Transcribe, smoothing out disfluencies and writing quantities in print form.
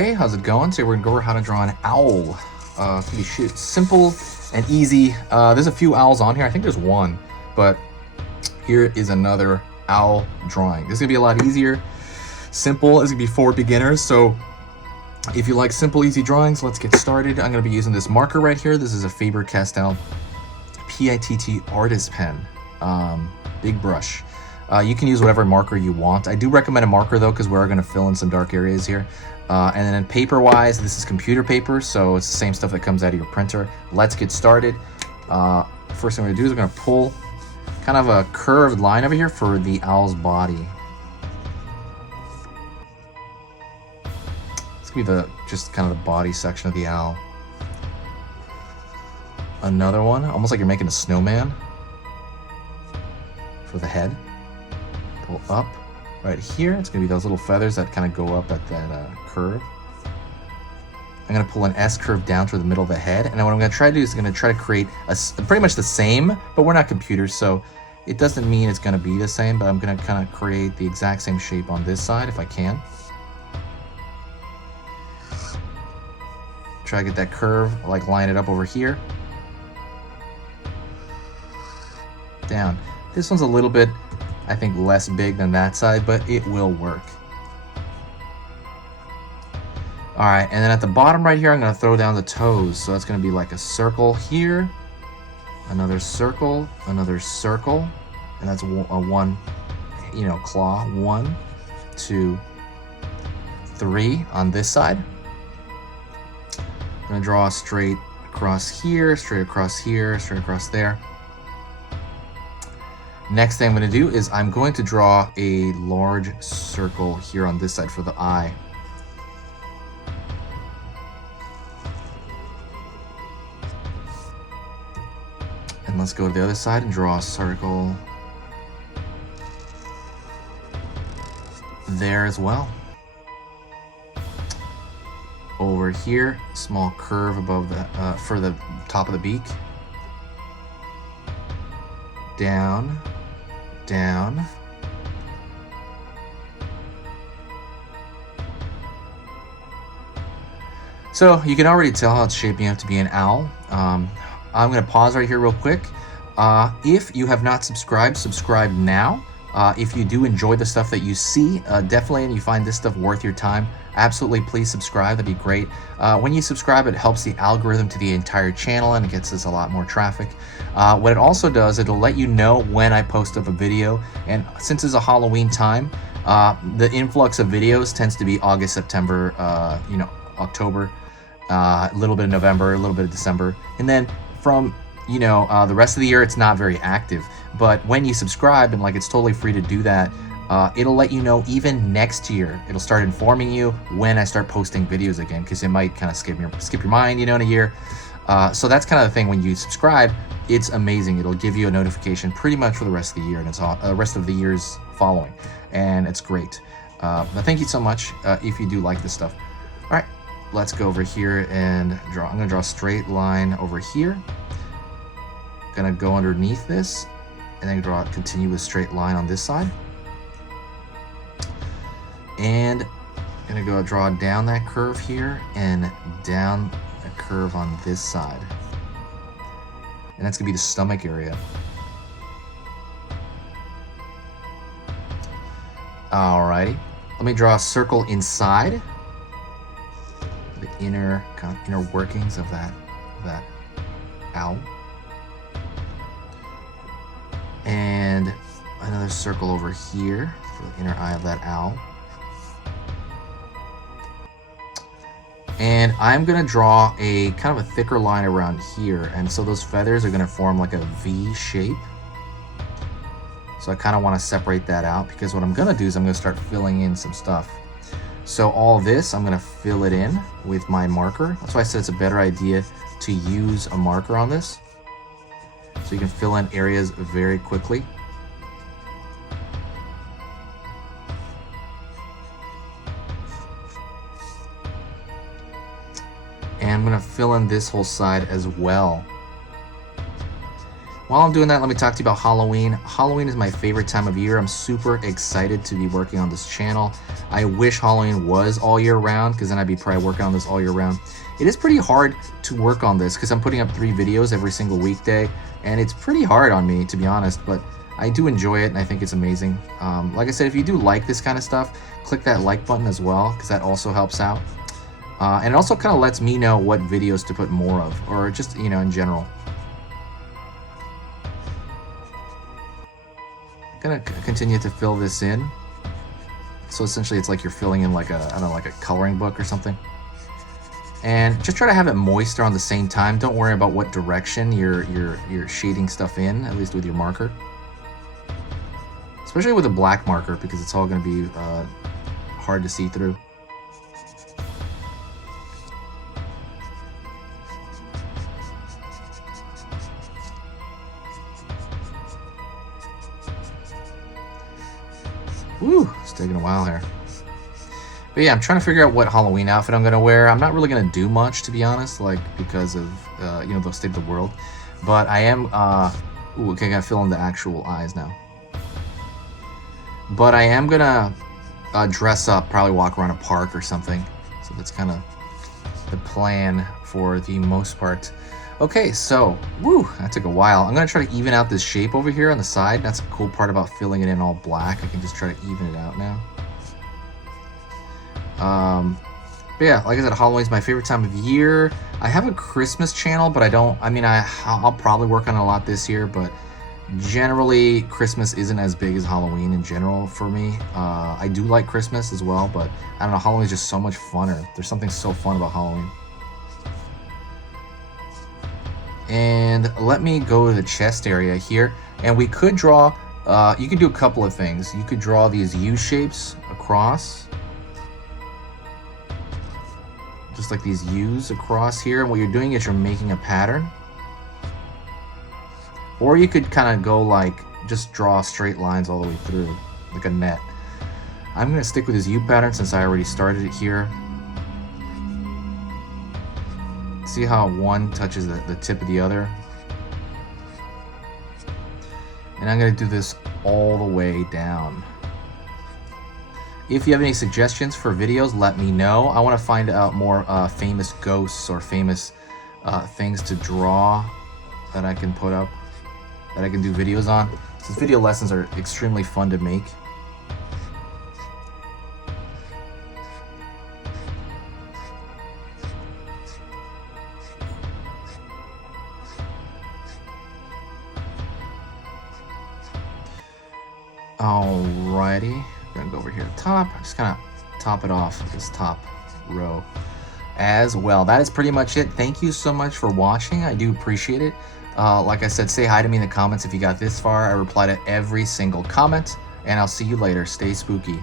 Hey, how's it going? Today we're gonna go over how to draw an owl. It's gonna be simple and easy. There's a few owls on here. I think there's one, but here is another owl drawing. This is gonna be a lot easier. Simple. It's gonna be for beginners. So if you like simple, easy drawings, let's get started. I'm gonna be using this marker right here. This is a Faber-Castell PITT artist pen, big brush. You can use whatever marker you want. I do recommend a marker though, because we're going to fill in some dark areas here. And then paper wise, this is computer paper, so it's the same stuff that comes out of your printer. Let's get started. First thing we're going to do is we're going to pull kind of a curved line over here for the owl's body. It's going to be just kind of the body section of the owl. Another one, almost like you're making a snowman for the head. Pull up right here. It's gonna be those little feathers that kind of go up at that curve. I'm gonna pull an S curve down through the middle of the head, and what I'm gonna try to do is I'm gonna try to create pretty much the same, but we're not computers, so it doesn't mean it's gonna be the same, but I'm gonna kind of create the exact same shape on this side if I can. Try to get that curve, like line it up over here. Down. This one's a little bit, I think, less big than that side, but it will work. All right, and then at the bottom right here, I'm gonna throw down the toes. So it's gonna be like a circle here, another circle, and that's a one, claw. 1, 2, 3 on this side. I'm gonna draw a straight across here, straight across here, straight across there. Next thing I'm going to do is I'm going to draw a large circle here on this side for the eye. And let's go to the other side and draw a circle there as well. Over here, small curve above the for the top of the beak. Down. Down. So you can already tell how it's shaping up to be an owl. I'm going to pause right here real quick. If you have not subscribed, subscribe now. If you do enjoy the stuff that you see, definitely, and you find this stuff worth your time, absolutely please subscribe. That'd be great. When you subscribe, it helps the algorithm to the entire channel and it gets us a lot more traffic. What it also does, it'll let you know when I post up a video, and since it's a Halloween time, the influx of videos tends to be August, September, October, a little bit of November, a little bit of December, and then from the rest of the year it's not very active. But when you subscribe, and it's totally free to do that, it'll let you know even next year. It'll start informing you when I start posting videos again, because it might kind of skip your mind, in a year. So that's kind of the thing. When you subscribe, it's amazing. It'll give you a notification pretty much for the rest of the year, and it's the rest of the years following, and it's great. But thank you so much if you do like this stuff. All right, let's go over here and draw. I'm gonna draw a straight line over here. Gonna go underneath this, and then draw a continuous straight line on this side. And I'm gonna draw down that curve here and down a curve on this side. And that's gonna be the stomach area. Alrighty, let me draw a circle inside the inner workings of that owl. And another circle over here for the inner eye of that owl. And I'm gonna draw a kind of a thicker line around here, and so those feathers are gonna form like a V shape. So I kind of want to separate that out, because what I'm gonna do is I'm gonna start filling in some stuff. So all this, I'm gonna fill it in with my marker. That's why I said it's a better idea to use a marker on this, so you can fill in areas very quickly. And I'm gonna fill in this whole side as well. While I'm doing that, let me talk to you about Halloween. Halloween is my favorite time of year. I'm super excited to be working on this channel. I wish Halloween was all year round, because then I'd be probably working on this all year round. It is pretty hard to work on this because I'm putting up 3 videos every single weekday, and it's pretty hard on me, to be honest, but I do enjoy it and I think it's amazing. Like I said, if you do like this kind of stuff, click that like button as well, because that also helps out. And it also kind of lets me know what videos to put more of, or just, you know, in general. I'm gonna continue to fill this in. So essentially it's like you're filling in like a, I don't know, like a coloring book or something. And just try to have it moist around the same time. Don't worry about what direction you're shading stuff in, at least with your marker. Especially with a black marker, because it's all going to be hard to see through. Woo, it's taking a while here. But yeah, I'm trying to figure out what Halloween outfit I'm going to wear. I'm not really going to do much, to be honest, like, because of, you know, the state of the world. But I am, ooh, okay, I got to fill in the actual eyes now. But I am going to dress up, probably walk around a park or something. So that's kind of the plan for the most part. Okay, so, woo, that took a while. I'm going to try to even out this shape over here on the side. That's the cool part about filling it in all black. I can just try to even it out now. But yeah, like I said, Halloween's my favorite time of year. I have a Christmas channel, but I'll probably work on it a lot this year, but generally Christmas isn't as big as Halloween in general for me. I do like Christmas as well, but I don't know, Halloween's just so much funner. There's something so fun about Halloween. And let me go to the chest area here, and we could draw, you could do a couple of things. You could draw these U shapes across, just like these U's across here, and what you're doing is you're making a pattern. Or you could kind of go like, just draw straight lines all the way through, like a net. I'm going to stick with this U pattern since I already started it here. See how one touches the tip of the other? And I'm going to do this all the way down. If you have any suggestions for videos, let me know. I want to find out more famous ghosts or famous things to draw that I can put up, that I can do videos on. Since video lessons are extremely fun to make. Alrighty, I'm gonna go over here at the top. I'm just gonna top it off with this top row as well. That is pretty much it. Thank you so much for watching. I do appreciate it. Like I said, say hi to me in the comments if you got this far. I reply to every single comment, and I'll see you later. Stay spooky.